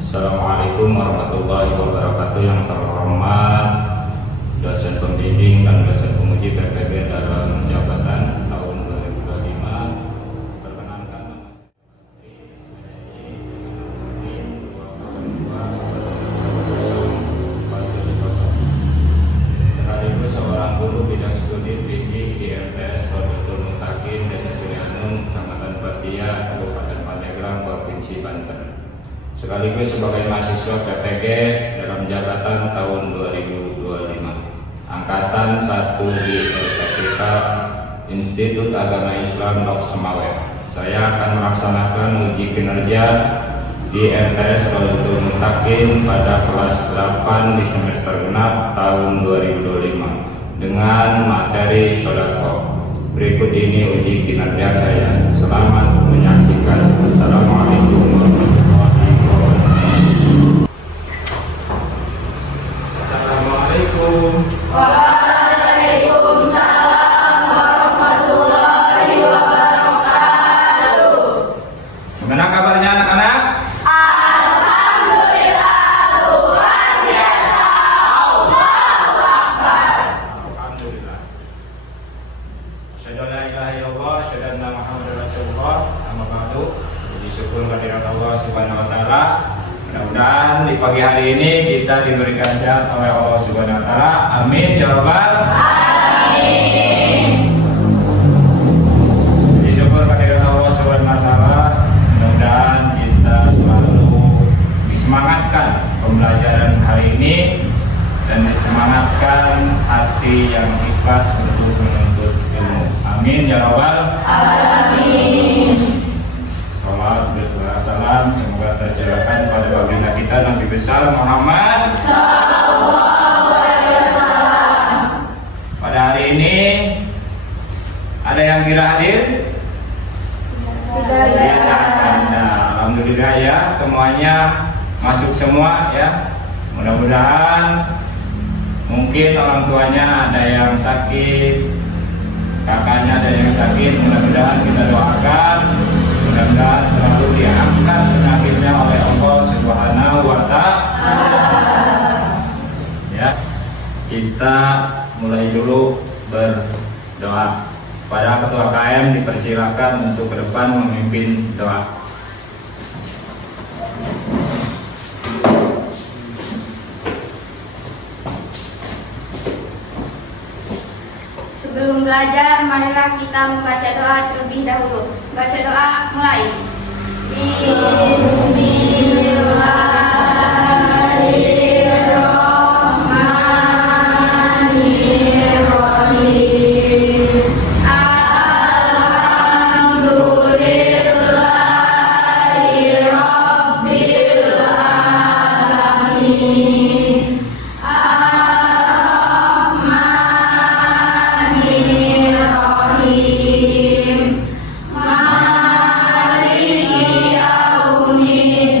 Assalamualaikum warahmatullahi wabarakatuh. Yang terhormat dosen pembimbing dan dosen penguji PPG dalam jabatan tahun 2025. Perkenalkan nama saya sekaligus seorang guru bidang studi fikih di MTS Rodotul Mutakin, Desa Sulianun, Kecamatan Patia, Kabupaten Pandeglang, Provinsi Banten. Sekaligus sebagai mahasiswa PPG dalam jabatan tahun 2025 Angkatan 1 di LPPK Institut Agama Islam Lok Semawe. Saya akan melaksanakan uji kinerja di MTS Rodotul Mutakin pada kelas 8 di semester genap tahun 2025 dengan materi shodaqah. Berikut ini uji kinerja saya. Selamat menyaksikan. Wassalamualaikum warahmatullahi wabarakatuh. Assalamualaikum. Waalaikumsalam warahmatullahi wabarakatuh. Gimana kabarnya anak-anak? Alhamdulillah, luar biasa. Allahu Akbar. Alhamdulillah. Asyhadu an la ilaha illallah, asyhadu anna Muhammadar Rasulullah. Amma ba'du. Puji syukur kehadirat Allah Subhanahu wa taala. Mudah-mudahan di pagi hari ini kita diberikan sehat oleh Allah Subhanahu wa taala. Amin ya rabbal alamin. Puji syukur kehadirat Allah Subhanahu wa taala. Mudah-mudahan kita selalu disemangatkan pembelajaran hari ini dan disemangatkan hati yang ikhlas untuk menuntut ilmu. Amin ya rabbal Alamin. Salam beserta salam semoga tercurahkan pada baginda kita Nabi besar Muhammad Sallallahu alaihi wasallam. Pada hari ini ada yang kira hadir? Ya, nah, alhamdulillah ya, semuanya masuk semua ya. Mudah-mudahan mungkin orang tuanya ada yang sakit, kakaknya ada yang sakit. Mudah-mudahan kita doakan, mudah-mudahan selalu diangkat penyakitnya oleh Allah Subhanahu wa taala. Ya, kita mulai dulu berdoa. Pada ketua KM dipersilakan untuk ke depan memimpin doa. Sebelum belajar, marilah kita membaca doa terlebih dahulu. Baca doa mulai. Bismillahirrahmanirrahim. Alhamdulillahi rabbil alamin. Ar-Rahmanir-Rahim. Maliki yaumiddin.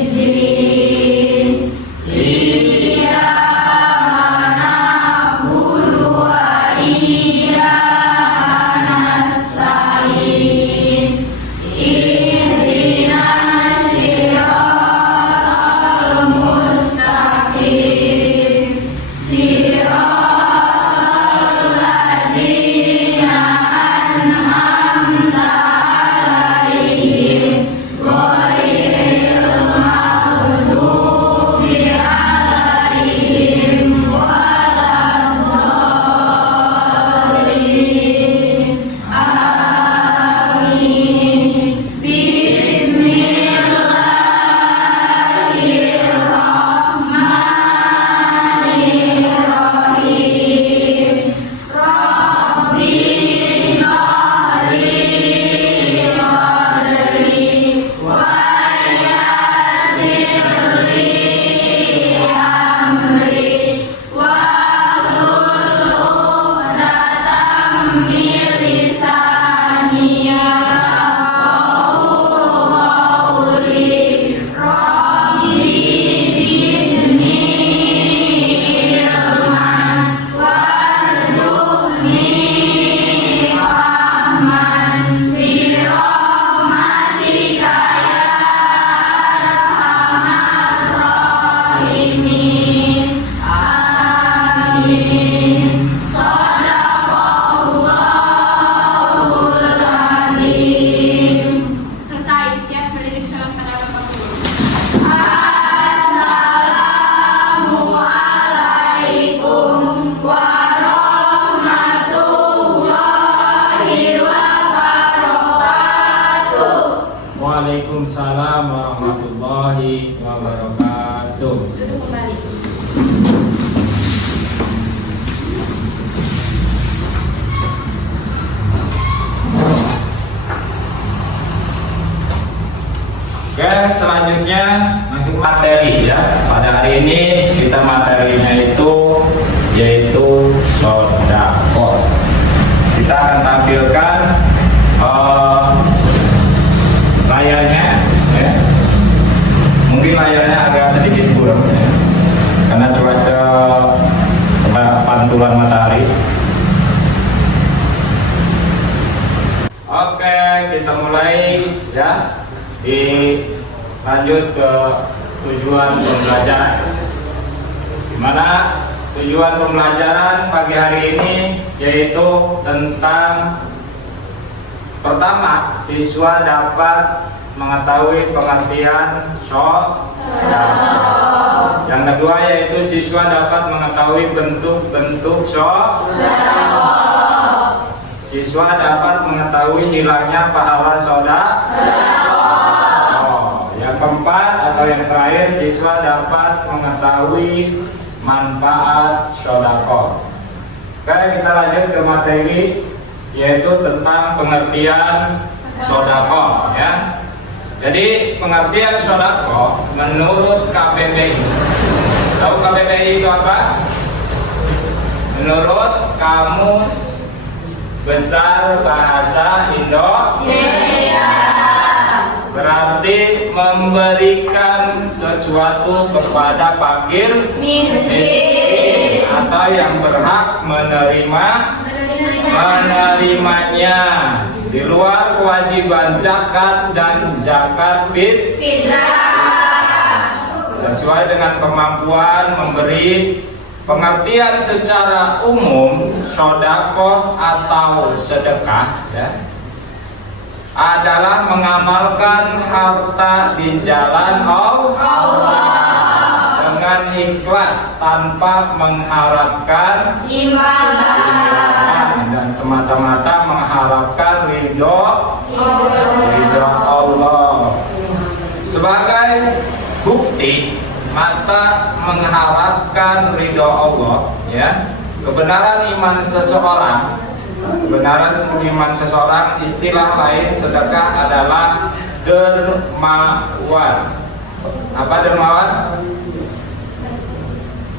wabarakatuh. Duduk kembali. Oke, selanjutnya masuk materi ya. Pada hari ini kita materinya itu yaitu sodaqoh. Kita akan tampilkan layarnya ya. Mungkin layarnya agak sedikit buruk ya, karena cuaca pantulan matahari. Oke, kita mulai ya. Lanjut ke tujuan pembelajaran. Dimana tujuan pembelajaran pagi hari ini yaitu tentang pertama, siswa dapat mengetahui pengertian sodaqoh. Yang kedua yaitu siswa dapat mengetahui bentuk-bentuk sodaqoh. Siswa dapat mengetahui hilangnya pahala sodaqoh. Yang keempat atau yang terakhir, siswa dapat mengetahui manfaat sodaqoh. Oke, kita lanjut ke materi yaitu tentang pengertian sodaqoh ya. Jadi pengertian sodaqoh menurut KBBI. Tahu KBBI itu apa? Menurut Kamus Besar Bahasa Indonesia, berarti memberikan sesuatu kepada fakir miskin atau yang berhak menerimanya di luar kewajiban zakat dan zakat fitrah sesuai dengan kemampuan memberi. Pengertian secara umum sodaqoh atau sedekah ya, adalah mengamalkan harta di jalan Allah dengan ikhlas tanpa mengharapkan imbalan dan semata-mata mengharapkan ridho Allah. Sebagai bukti mata mengharapkan ridho Allah ya, kebenaran iman seseorang. Kebenaran iman seseorang, istilah lain sedekah adalah dermawan. Apa dermawan?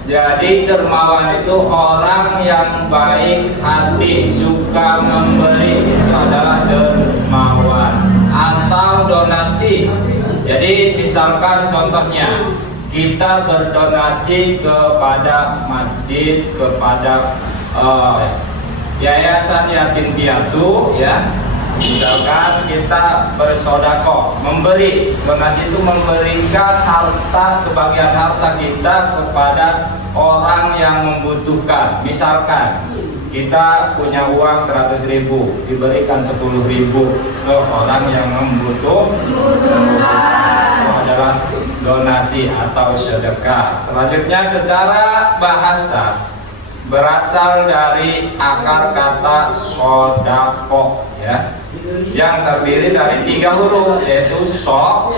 Jadi dermawan itu orang yang baik hati, suka memberi, itu adalah dermawan. Atau donasi. Jadi misalkan contohnya kita berdonasi kepada masjid, kepada yayasan yatim piatu ya. Misalkan kita bersedekah, memberi. Donasi itu memberikan harta, sebagian harta kita kepada orang yang membutuhkan. Misalkan kita punya uang 100.000, diberikan 10.000 ke orang yang membutuhkan. Itu adalah donasi atau sedekah. Selanjutnya secara bahasa berasal dari akar kata sodaqoh ya, yang terdiri dari 3 huruf yaitu so,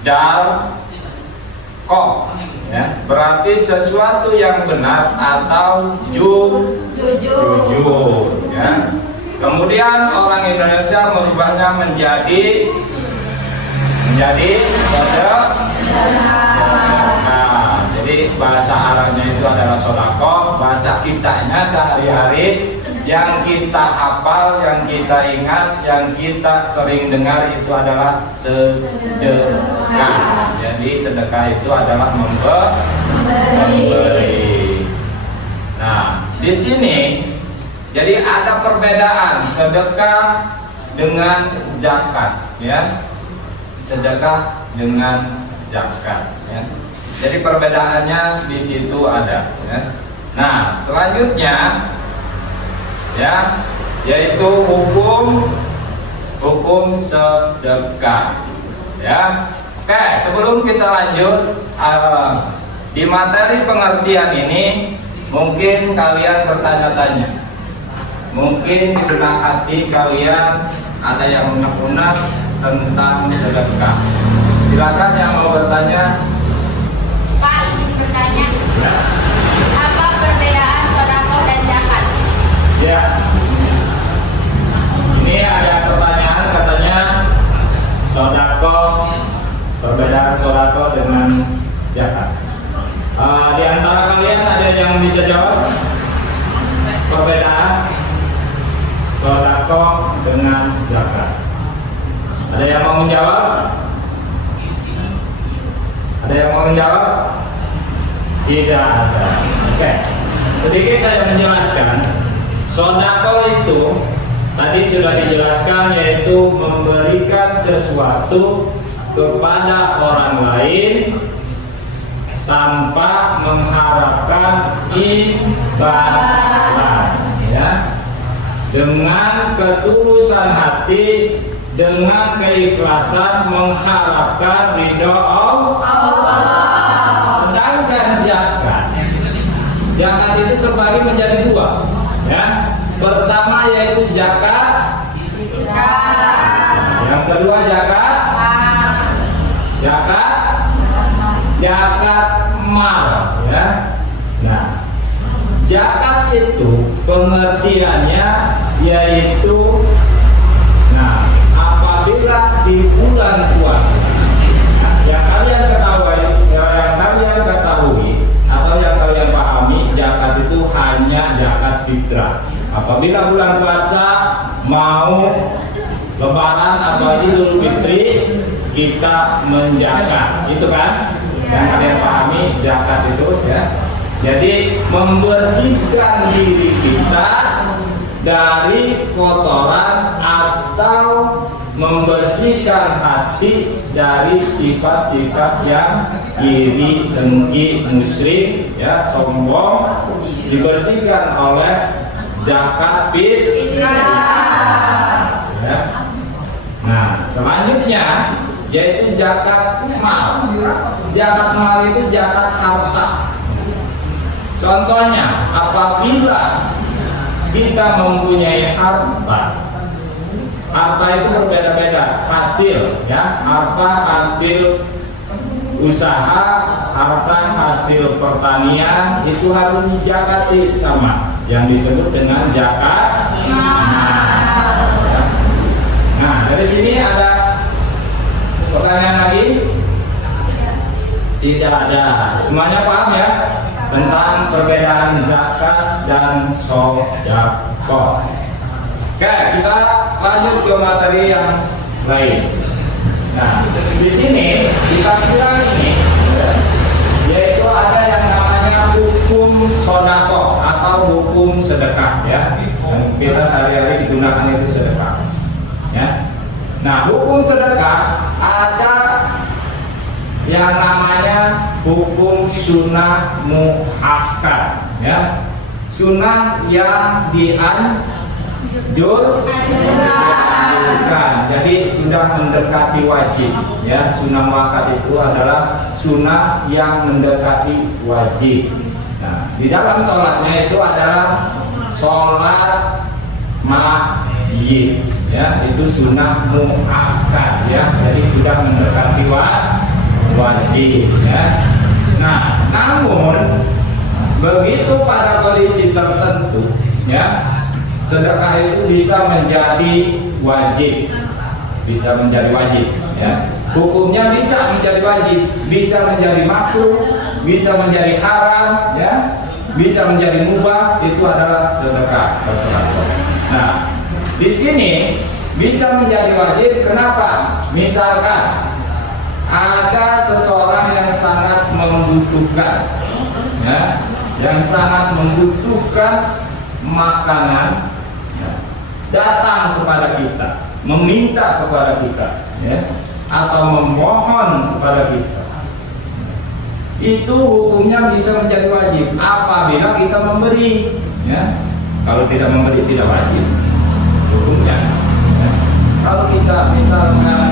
dal, ko ya, berarti sesuatu yang benar atau jujur ya. Kemudian orang Indonesia merubahnya menjadi sedekah. Nah, jadi bahasa Arabnya itu adalah sodaqoh, bahasa kitanya sehari-hari yang kita hafal, yang kita ingat, yang kita sering dengar itu adalah sedekah. Jadi sedekah itu adalah memberi. Nah, di sini jadi ada perbedaan sedekah dengan zakat ya. Sedekah dengan zakat ya. Jadi perbedaannya di situ ada ya. Nah, selanjutnya ya, yaitu hukum sedekah ya. Oke, sebelum kita lanjut di materi pengertian ini, mungkin kalian bertanya-tanya, mungkin di benak hati kalian ada yang unek-unek tentang sedekah. Silakan yang mau bertanya. Pak, izin bertanya. Ya. Apa perbedaan sodako dan zakat? Ya. Ini ada pertanyaan katanya sodako, perbedaan sodako dengan zakat. Di antara kalian ada yang bisa jawab perbedaan sodako dengan zakat? Ada yang mau menjawab? Ada yang mau menjawab? Tidak ada. Oke, sedikit saya menjelaskan. Sodako itu tadi sudah dijelaskan, yaitu memberikan sesuatu kepada orang lain tanpa mengharapkan imbalan, ya, dengan ketulusan hati, dengan keikhlasan mengharapkan ridho Allah. Sedangkan zakat itu terbagi menjadi dua, ya. Pertama yaitu zakat, yang kedua zakat mal, ya. Nah, zakat itu pengertiannya yaitu, nah, apabila di bulan puasa, nah, yang kalian ketahui atau yang kalian pahami, zakat itu hanya zakat fitrah. Apabila bulan puasa mau Lebaran atau Idul Fitri, kita menzakat, itu kan? Yang kalian pahami zakat itu, ya. Jadi membersihkan diri kita dari kotoran atau membersihkan hati dari sifat-sifat yang iri, dengki, musyrik, ya, sombong, dibersihkan oleh zakat fitrah. Ya. Nah, selanjutnya yaitu zakat mal. Zakat mal itu zakat harta. Contohnya, apabila kita mempunyai harta itu berbeda-beda hasil, ya, harta hasil usaha, harta hasil pertanian itu harus dizakati sama, yang disebut dengan zakat. Nah, dari sini ada pertanyaan lagi? Tidak ada. Semuanya paham ya tentang perbedaan zakat dan sodako. Oke, kita lanjut ke materi yang lain. Nah, di sini kita bilang ini, yaitu ada yang namanya hukum sodako atau hukum sedekah, ya. Dan kita sehari-hari digunakan itu sedekah, ya. Nah, hukum sedekah ada yang namanya hukum sunnah muakkad, ya. Sunnah yang dianjurkan, jadi sudah mendekati wajib, ya. Sunnah muakkad itu adalah sunnah yang mendekati wajib. Nah, di dalam sholatnya itu adalah sholat mahyit, ya, itu sunnah muakkad, ya. Jadi sudah mendekati wajib, ya. Nah, namun begitu pada kondisi tertentu, ya, sedekah itu bisa menjadi wajib, ya. Hukumnya bisa menjadi wajib, bisa menjadi makruh, bisa menjadi haram, ya, bisa menjadi mubah. Itu adalah sedekah bersedekah. Nah, di sini bisa menjadi wajib. Kenapa? Misalkan ada seseorang yang sangat membutuhkan, ya, yang sangat membutuhkan makanan, ya, datang kepada kita, meminta kepada kita, ya, atau memohon kepada kita, itu hukumnya bisa menjadi wajib apabila kita memberi, ya. Kalau tidak memberi tidak wajib hukumnya, ya. Kalau kita misalkan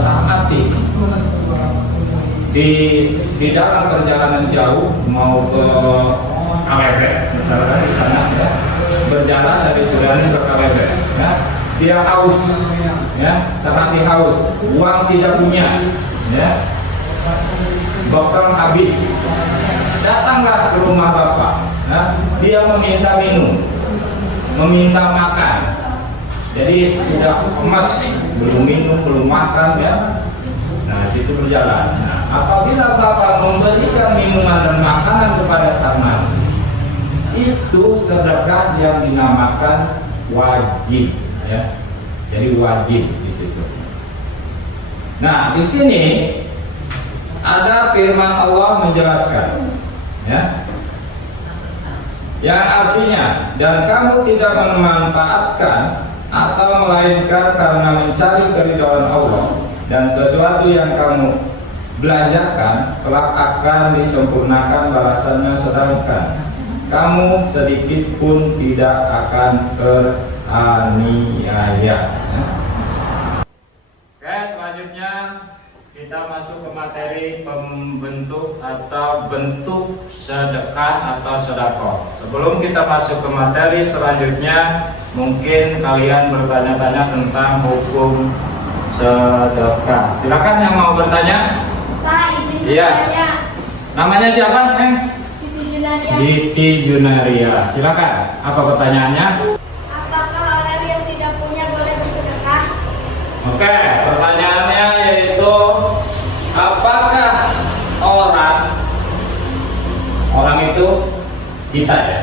sangat di dalam perjalanan jauh mau ke Kalebet, misalnya di sana, ya, berjalan dari Sudani ke Kalebet, ya, dia haus, ya, seperti haus, uang tidak punya, ya, bekal habis, datanglah ke rumah bapak, ya, dia meminta minum, meminta makan, jadi sudah emas, belum minum, belum makan, ya. Nah, situ berjalan. Nah, apabila bapak memberikan minuman dan makanan kepada sang mantu, itu sedekah yang dinamakan wajib, ya. Jadi wajib di situ. Nah, di sini ada firman Allah menjelaskan, ya, yang artinya, dan kamu tidak memanfaatkan atau melainkan karena mencari keridhaan Allah, dan sesuatu yang kamu belanjakan kelak akan disempurnakan balasannya, sedangkan kamu sedikit pun tidak akan teraniaya. Oke, selanjutnya kita masuk ke materi pembentuk atau bentuk sedekah atau sedekah. Sebelum kita masuk ke materi selanjutnya, mungkin kalian bertanya-tanya tentang hukum sedekah. Silakan yang mau bertanya. Pak, izin Iya. bertanya. Namanya siapa, Neng? Siti Junaria. Siti Junaria. Silakan. Apa pertanyaannya? Apakah orang yang tidak punya boleh bersedekah? Oke, pertanyaannya yaitu apakah orang itu kita, ya?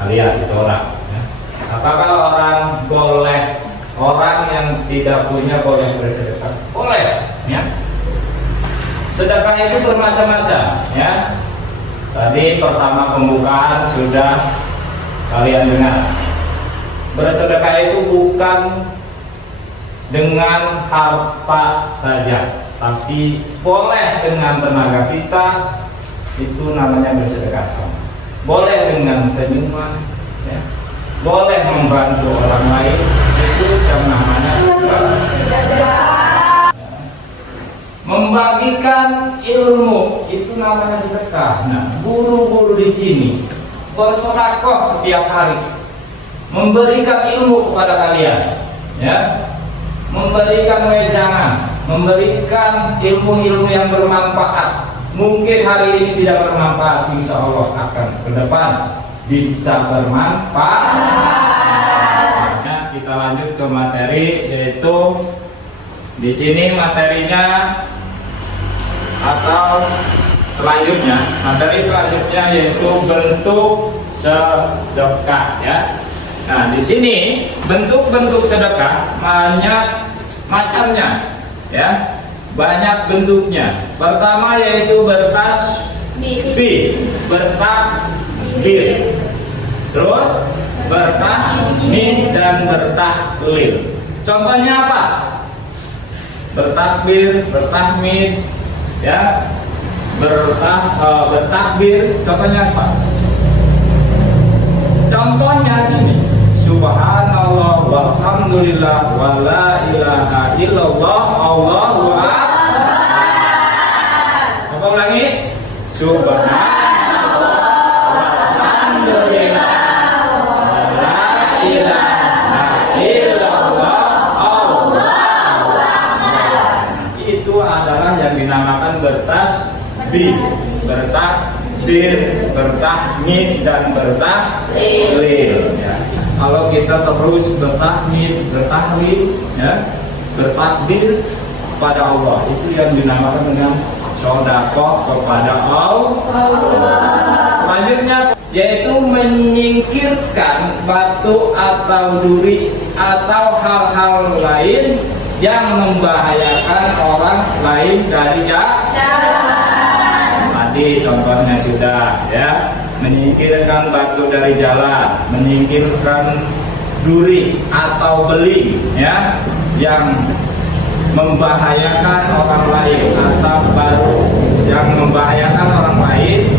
Kalian itu orang, ya? Apakah orang yang tidak punya boleh bersedekah? Boleh, ya. Sedekah itu bermacam-macam, ya. Tadi pertama pembukaan sudah kalian dengar. Bersedekah itu bukan dengan harta saja, tapi boleh dengan tenaga kita, itu namanya bersedekah sama. Boleh dengan senyuman, ya. Boleh membantu orang lain, itu yang namanya sedekah. Membagikan ilmu itu namanya sedekah. Nah, guru-guru di sini bersedekah setiap hari, memberikan ilmu kepada kalian, ya, memberikan wejangan, memberikan ilmu-ilmu yang bermanfaat. Mungkin hari ini tidak bermanfaat, insya Allah akan ke depan bisa bermanfaat. Nah, kita lanjut ke materi, yaitu di sini materinya atau materi selanjutnya yaitu bentuk sedekah, ya. Nah, di sini bentuk-bentuk sedekah banyak macamnya, ya. Banyak bentuknya. Pertama yaitu bertasbih, bertakbir. Terus bertahmid dan bertahlil. Contohnya apa? Bertakbir, bertahmid, ya. Bertakbir, contohnya apa? Contohnya gini: Subhanallah walhamdulillah wa la ilaha illallah Allahu akbar. Coba ulangi. Subhanallah walhamdulillah wa la ilaha illallah Allahu akbar. Itu adalah yang dinamakan bertasbih, bertakbir, bertahmid dan bertahlil, ya. Kalau kita terus bertahmid, bertahlil, ya, bertakbir kepada Allah, itu yang dinamakan dengan sedekah kepada Allah. Selanjutnya yaitu menyingkirkan batu atau duri atau hal-hal lain yang membahayakan orang lain dari jalan. Tadi contohnya sudah, ya, menyingkirkan batu dari jalan, menyingkirkan duri atau beling, ya, yang membahayakan orang lain atau baru yang membahayakan orang lain,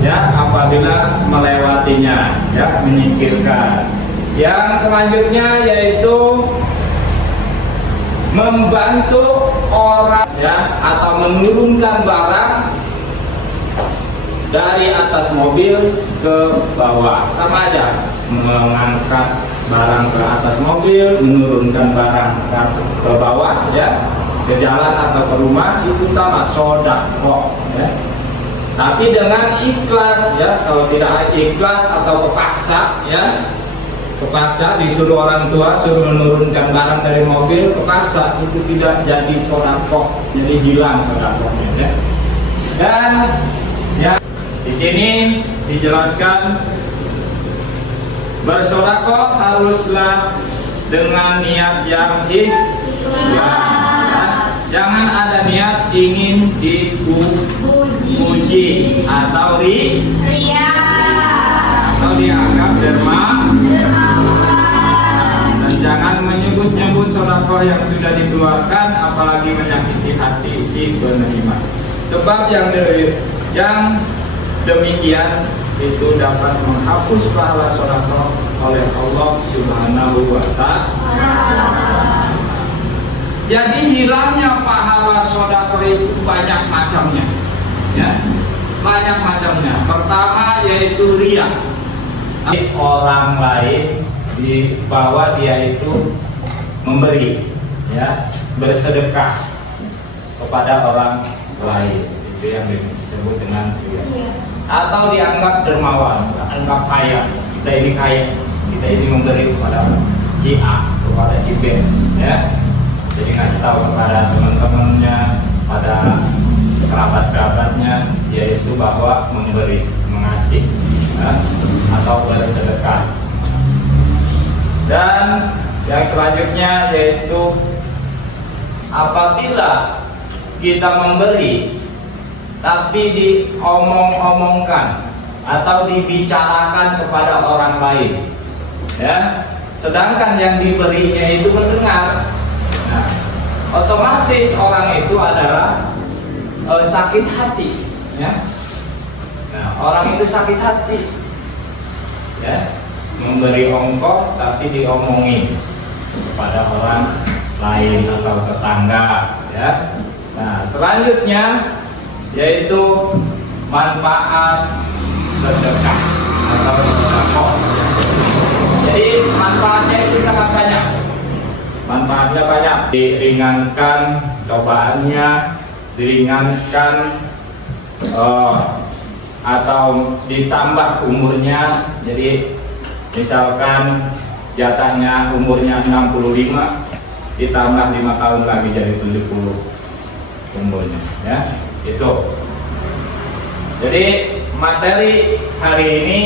ya, apabila melewatinya, ya, menyingkirkan. Yang selanjutnya yaitu membantu orang, ya, atau menurunkan barang dari atas mobil ke bawah, sama aja mengangkat barang ke atas mobil, menurunkan barang ke bawah, ya, ke jalan atau ke rumah, itu sama sedekah, ya. Tapi dengan ikhlas, ya. Kalau tidak ikhlas atau kepaksa, ya, kepaksa disuruh orang tua suruh menurunkan barang dari mobil, kepaksa, itu tidak jadi sedekah, jadi hilang sedekahnya, ya. Dan ya, di sini dijelaskan bersedekah haruslah dengan niat yang ikhlas. Jangan ada niat ingin dipuji atau atau dianggap dermawan. Dan jangan menyebut-nyebut sedekah yang sudah dikeluarkan, apalagi menyakiti hati si penerima. Sebab yang demikian itu dapat menghapus pahala sedekah oleh Allah Subhanahu wa Ta'ala. Jadi hilangnya pahala sedekah itu banyak macamnya, ya, banyak macamnya. Pertama yaitu riya, orang lain di bawah dia itu memberi, ya, bersedekah kepada orang lain, itu yang disebut dengan riya. Atau dianggap dermawan, anggap kaya, kita ini kaya, kita ini memberi kepada si A, kepada si B, ya. Jadi ngasih tahu kepada teman-temannya, pada kerabat-kerabatnya, yaitu bahwa memberi, mengasih, ya, atau bersedekah. Dan yang selanjutnya yaitu apabila kita memberi tapi diomong-omongkan atau dibicarakan kepada orang lain, ya, sedangkan yang diberinya itu mendengar, nah, otomatis orang itu adalah sakit hati, ya. Nah, orang itu sakit hati, ya, memberi ongkos tapi diomongin kepada orang lain atau tetangga, ya. Nah, selanjutnya yaitu manfaat sedekah atau sedekah. Jadi manfaatnya itu sangat banyak. Manfaatnya banyak. Diringankan cobaannya, diringankan atau ditambah umurnya. Jadi misalkan jatahnya umurnya 65, ditambah 5 tahun lagi jadi 70 umurnya, ya. Itu. Jadi materi hari ini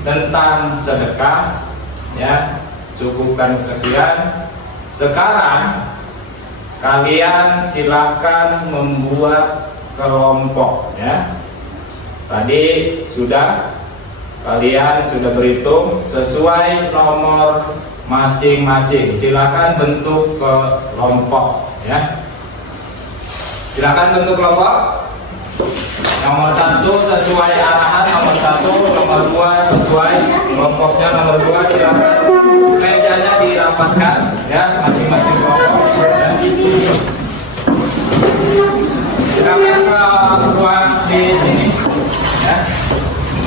tentang sedekah, ya, cukupkan sekian. Sekarang kalian silakan membuat kelompok, ya. Tadi kalian sudah berhitung sesuai nomor masing-masing. Silakan bentuk kelompok, ya. Silakan bentuk kelompok. Nomor 1 sesuai arahan nomor 1, nomor 2 sesuai kelompoknya nomor 2. Silakan mejanya dirapatkan, ya, masing-masing kelompok. Silakan keluar di sini, ya.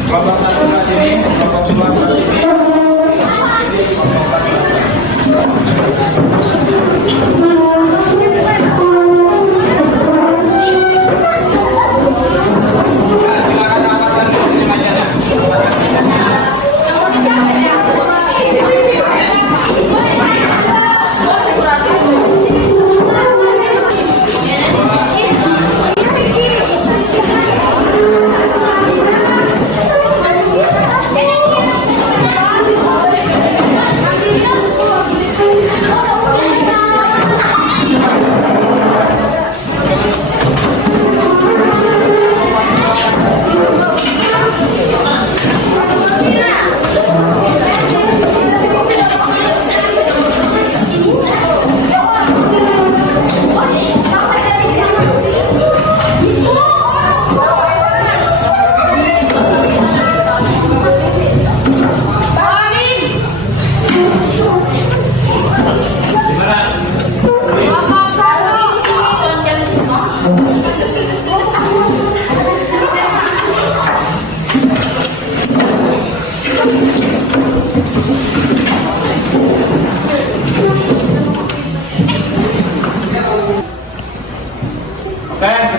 Kelompok 1 ke sini, kelompok 2 ke sini. Ini kelompok 1.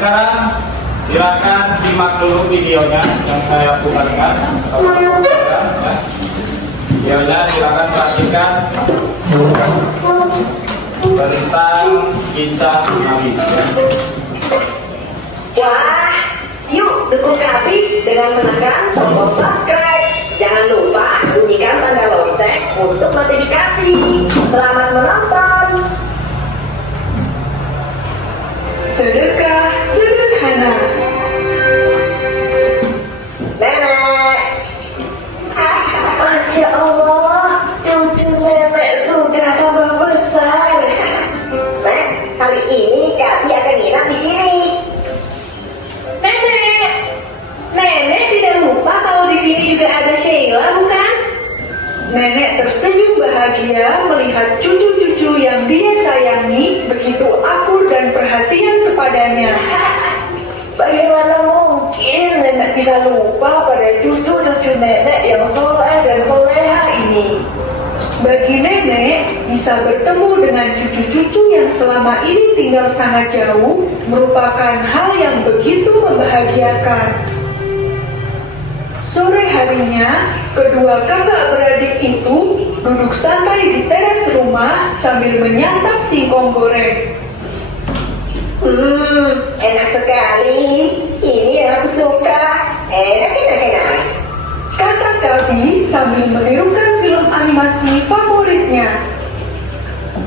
sekarang silakan simak dulu videonya yang saya putarkan. Videonya silakan perhatikan tentang kisah Nabi. Wah, yuk dukung kami dengan menekan tombol subscribe. Jangan lupa bunyikan tanda lonceng untuk notifikasi. Selamat menonton. Sedekah sederhana. Nenek. Masya Allah, cucu nenek sudah tambah besar. Nek, kali ini kami akan nginap di sini. Nenek tidak lupa kalau di sini juga ada Sheila, bukan? Nenek tersenyum bahagia melihat cucu-cucu yang dia sayangi begitu akur dan perhatian kepadanya. Bagaimana mungkin nenek bisa lupa pada cucu-cucu nenek yang soleh dan soleha ini? Bagi nenek, bisa bertemu dengan cucu-cucu yang selama ini tinggal sangat jauh merupakan hal yang begitu membahagiakan. Sore harinya, kedua kakak beradik itu duduk santai di teras rumah sambil menyantap singkong goreng. Enak sekali. Ini yang aku suka. Enak. Kata Kabi sambil menirukan film animasi favoritnya.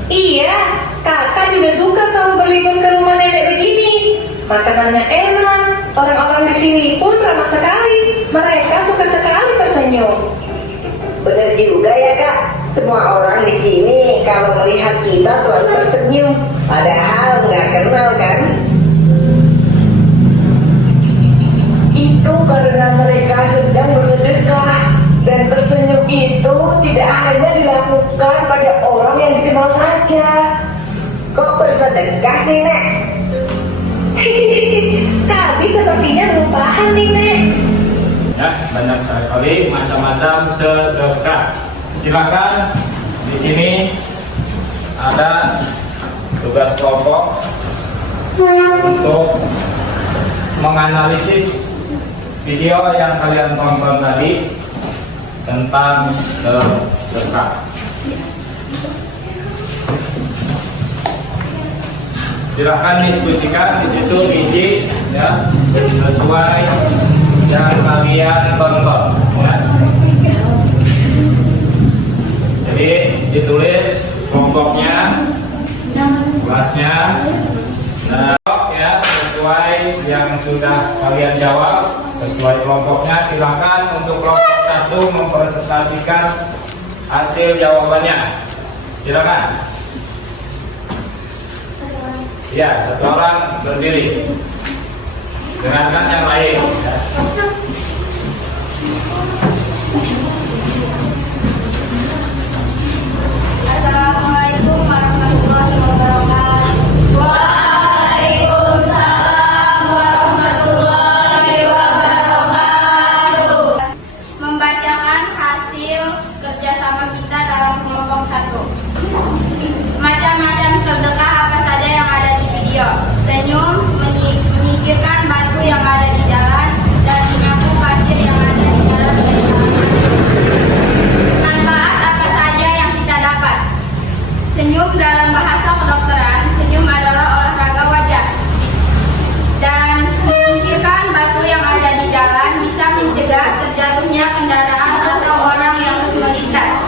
Iya, kakak juga suka kalau berlibur ke rumah nenek begini. Makanannya enak, orang-orang di sini pun ramah sekali. Mereka suka sekali tersenyum. Benar juga ya kak, semua orang di sini kalau melihat kita selalu tersenyum, padahal nggak kenal kan? Itu karena mereka sedang bersedekah, dan tersenyum itu tidak hanya dilakukan pada orang yang dikenal saja. Kok bersedekah sih Nek? Tapi sepertinya lupahan nih Nek. Ya, banyak sekali macam-macam sedekah. Silakan di sini ada tugas kelompok untuk menganalisis video yang kalian tonton tadi tentang sedekah. Silakan diskusikan di situ, isi ya sesuai yang kalian tonton. Ya. Jadi ditulis kelompoknya, kelasnya, nah ya sesuai yang sudah kalian jawab, sesuai kelompoknya. Silakan untuk kelompok 1 mempresentasikan hasil jawabannya. Silakan. Ya, satu orang berdiri. Dengarkan yang lain. Ya. Assalamualaikum warahmatullahi wabarakatuh. Waalaikumsalam warahmatullahi wabarakatuh. Membacakan hasil kerjasama kita dalam kelompok 1. Macam-macam sedekah apa saja yang ada di video. Senyum, menyingkirkan batu yang ada di jalan, dan menyapu pasir yang ada di dalam dari halaman. Manfaat apa saja yang kita dapat? Senyum dalam bahasa kedokteran, senyum adalah olahraga wajah. Dan menyingkirkan batu yang ada di jalan bisa mencegah terjatuhnya kendaraan atau orang yang melintas.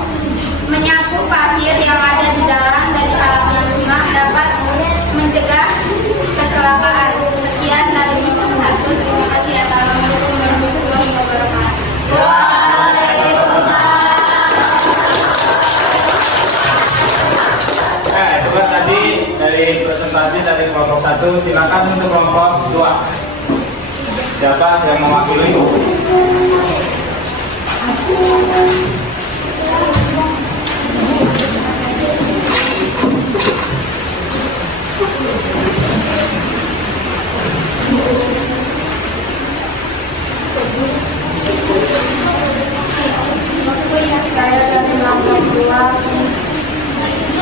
Menyapu pasir yang ada di jalan dari halaman rumah dapat mencegah kecelakaan. Sekian dari kelompok 1. Terima kasih. Assalamualaikum warahmatullahi wabarakatuh. Itu kan tadi dari presentasi dari kelompok 1. Silakan untuk kelompok 2. Siapa yang mewakili? Saya dari kelompok 2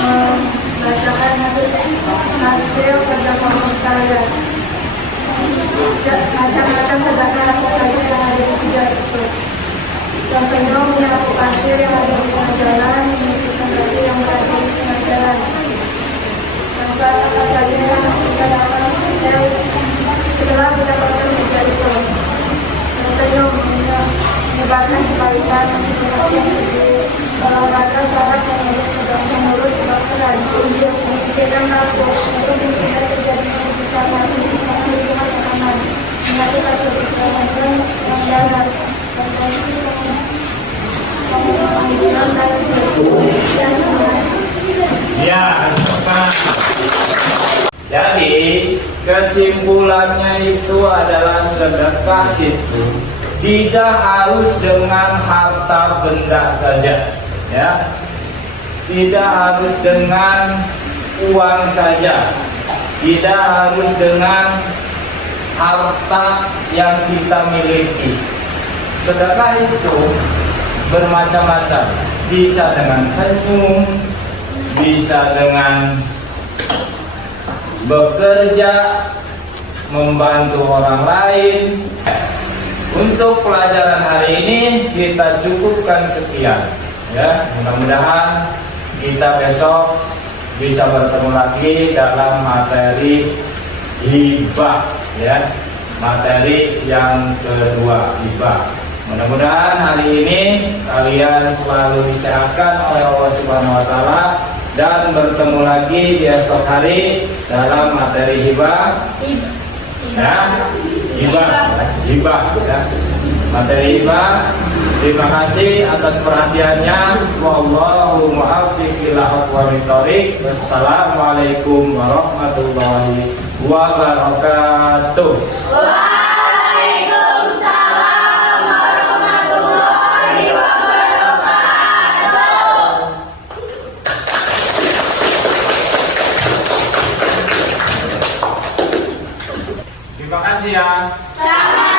membacakan hasil kerja kelompok saya. sedangkan aku saja yang ada di tiga itu. Yang senyum menyapu pasir yang ada di tengah jalan, menunjukkan batu yang berada di tengah jalan. Yang apa saja yang kita dapat setelah mendapatkan meja itu. Yang senyum menyebabkan kebaikan, yang sedih, olahraga syarat yang menyebabkan mulut kebakaran, memikirkan aku, untuk mencegah terjadinya kebicaraan, lingkungan yang aman, menyatukan keselamatan yang dalam, konvensi pembangunan dan Ya, teman. Jadi kesimpulannya itu adalah sedekah itu tidak harus dengan harta benda saja, ya. Tidak harus dengan uang saja, tidak harus dengan harta yang kita miliki. Sedekah itu bermacam-macam, bisa dengan senyum, bisa dengan bekerja, membantu orang lain. Untuk pelajaran hari ini kita cukupkan sekian, ya. Mudah-mudahan kita besok bisa bertemu lagi dalam materi hibah, ya. Materi yang kedua, hibah. Mudah-mudahan hari ini kalian selalu disehatkan oleh Allah Subhanahu wa taala dan bertemu lagi di esok hari dalam materi hibah. Ya, hibah, ya. Materi hibah. Terima kasih atas perhatiannya. Wallahu muwaffiq ila aqwamit thoriq. Wassalamualaikum warahmatullahi wabarakatuh. Waalaikumsalam warahmatullahi wabarakatuh. Terima kasih ya. Sama-sama.